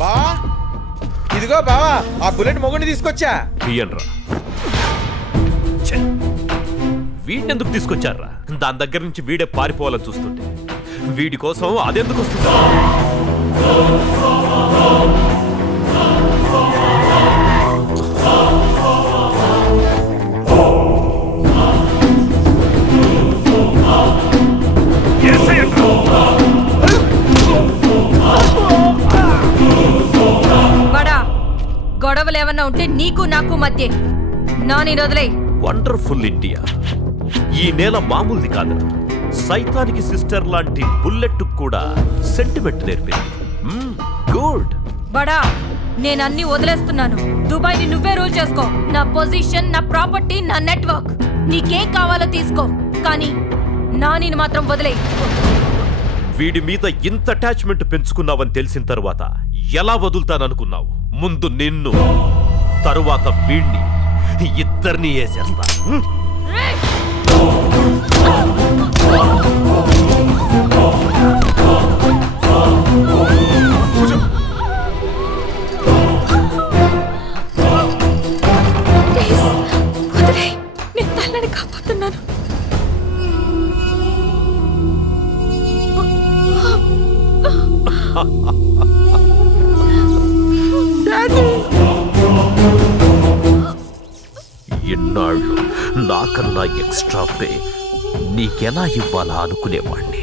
బా ఇదిగో బావా ఆ బుల్లెట్ మొగుడిని తీసుకొచ్చా. తీయండ్రా. వీడెందుకు తీసుకొచ్చారా? దాని దగ్గర నుంచి వీడే పారిపోవాలని చూస్తుంటే వీడి కోసం అదెందుకు వస్తుందా? గొడవలు ఏమన్నా ఉంటే నీకు నాకు మధ్య నాని వదిలే. Wonderful India. ఈ నేల మామూలుది కాదు. సైతానికి సిస్టర్ లాంటి బుల్లెట్ కూడా సెంటిమెంట్ నేర్పింది. గుడ్. బడా నేను అన్ని వదిలేస్తున్నాను. దుబాయ్ ని నువ్వే రూల్ చేసుకో. నా పొజిషన్, నా ప్రాపర్టీ, నా నెట్వర్క్, నీకేం కావాలో తీసుకో, కానీ నానిని మాత్రం వదిలే. వీడి మీద ఇంత అటాచ్మెంట్ పెంచుకున్నావని తెలిసిన తరువాత ఎలా వదులుతాననుకున్నావు? ముందు నిన్ను, తరువాత వీడిని, ఇద్దరిని వేసేస్తా. నేను తల్లని కాపాడుతున్నాను. ఎన్నాళ్ళు నాకన్నా ఎక్స్ట్రా పే నీకెలా ఇవ్వాలా అనుకునేవాణ్ణి.